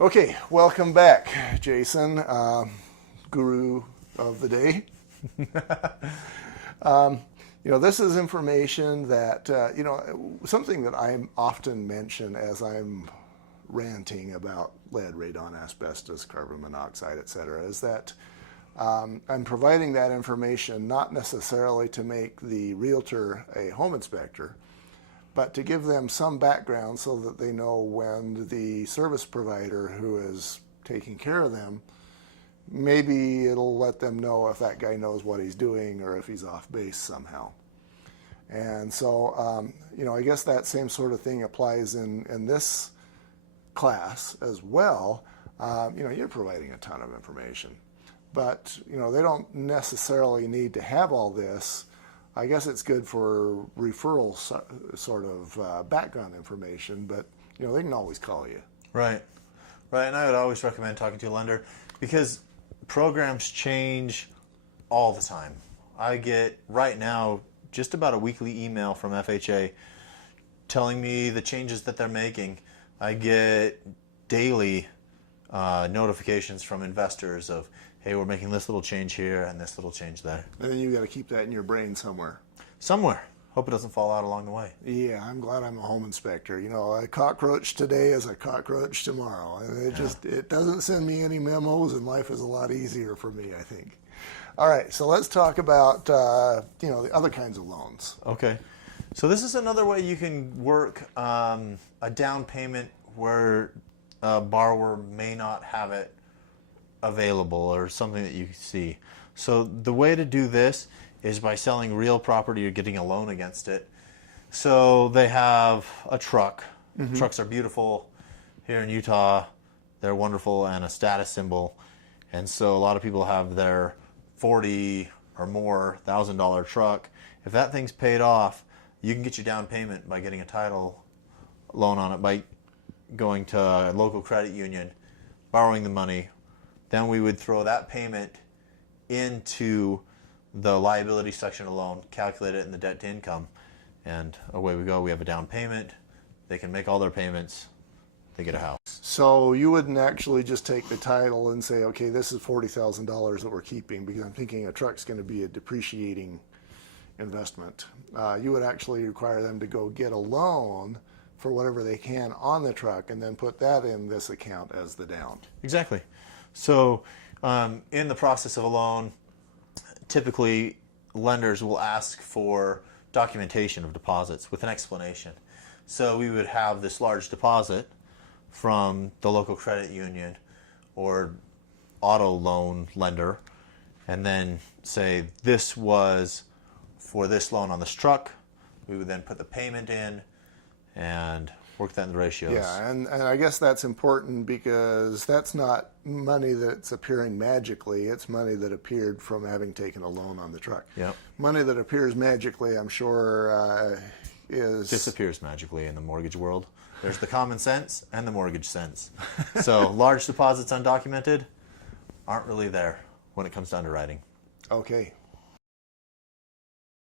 Okay, welcome back, Jason, guru of the day. This is information that, something that I often mention as I'm ranting about lead, radon, asbestos, carbon monoxide, etc., is that I'm providing that information not necessarily to make the realtor a home inspector, but to give them some background so that they know when the service provider who is taking care of them, maybe it'll let them know if that guy knows what he's doing or if he's off base somehow. And so, I guess that same sort of thing applies in this class as well. You're providing a ton of information, but, they don't necessarily need to have all this. I guess it's good for referral sort of background information, but they can always call you. Right. And I would always recommend talking to a lender because programs change all the time. I get right now just about a weekly email from FHA telling me the changes that they're making. I get daily notifications from investors of, hey, we're making this little change here and this little change there. And then you got to keep that in your brain somewhere. Hope it doesn't fall out along the way. Yeah, I'm glad I'm a home inspector. A cockroach today is a cockroach tomorrow. And it doesn't send me any memos, and life is a lot easier for me, I think. All right, so let's talk about the other kinds of loans. Okay. So this is another way you can work a down payment where a borrower may not have it available or something that you see. So the way to do this is by selling real property or getting a loan against it. So they have a truck. Mm-hmm. Trucks are beautiful here in Utah. They're wonderful and a status symbol. And so a lot of people have their $40,000 or more truck. If that thing's paid off, you can get your down payment by getting a title loan on it by going to a local credit union, borrowing the money. Then we would throw that payment into the liability section of the loan, calculate it in the debt to income, and away we go. We have a down payment. They can make all their payments. They get a house. So you wouldn't actually just take the title and say, okay, this is $40,000 that we're keeping, because I'm thinking a truck's going to be a depreciating investment. You would actually require them to go get a loan for whatever they can on the truck and then put that in this account as the down. Exactly. So in the process of a loan, typically lenders will ask for documentation of deposits with an explanation. So we would have this large deposit from the local credit union or auto loan lender and then say this was for this loan on this truck. We would then put the payment in and work that in the ratios. Yeah, and I guess that's important because that's not money that's appearing magically. It's money that appeared from having taken a loan on the truck. Yep. Money that appears magically, I'm sure, disappears magically in the mortgage world. There's the common sense and the mortgage sense. So large deposits undocumented aren't really there when it comes to underwriting. Okay,